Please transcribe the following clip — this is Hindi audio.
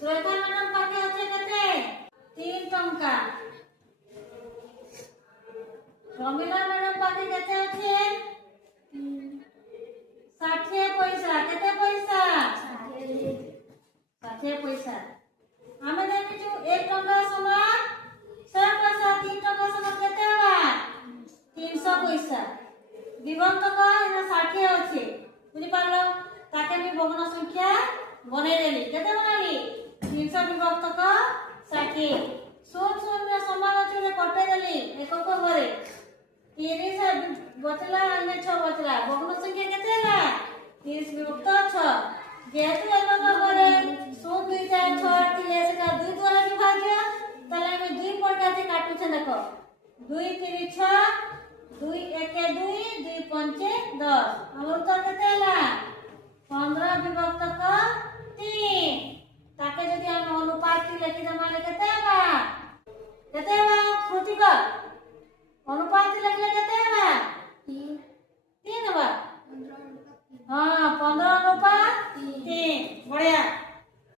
सुरेखा मैडम पाखे अच्छे केते 3 टंका। रमीला मैडम पाखे केते अच्छे 60 पैसा। केते पैसा 60 पैसा। हमें देखिछु 1 टंका समान 100 पैसा। 3 टंका समान केते हवा 300 पैसा। विभक्त को इना 60 अछि बुझि पारलो ताके भी भग्न संख्या बनै देली। केते बनाली 300 विभक्त को 60। शून्य शून्य समान अछि ने कटे देली एकक घरे 30 बचला अन्य 6 बचला। भग्न संख्या केते हला 30 विभक्त 6। जेहेतु एकक घरे 0 2 4 6 थिले सेटा 2 द्वारा विभाज्य तले में 2 पड़का से काटू छे। देखो 2 3 6 2 1 2 2 5 10। हमर उत्तर केते हला 15 विभक्त को 3। ताके जदि हम अनुपात की लिखि दे माने केते हला श्रुति को अनुपात लिखले केते हला 3 हवा। हां 15 अनुपात 3 बढ़िया।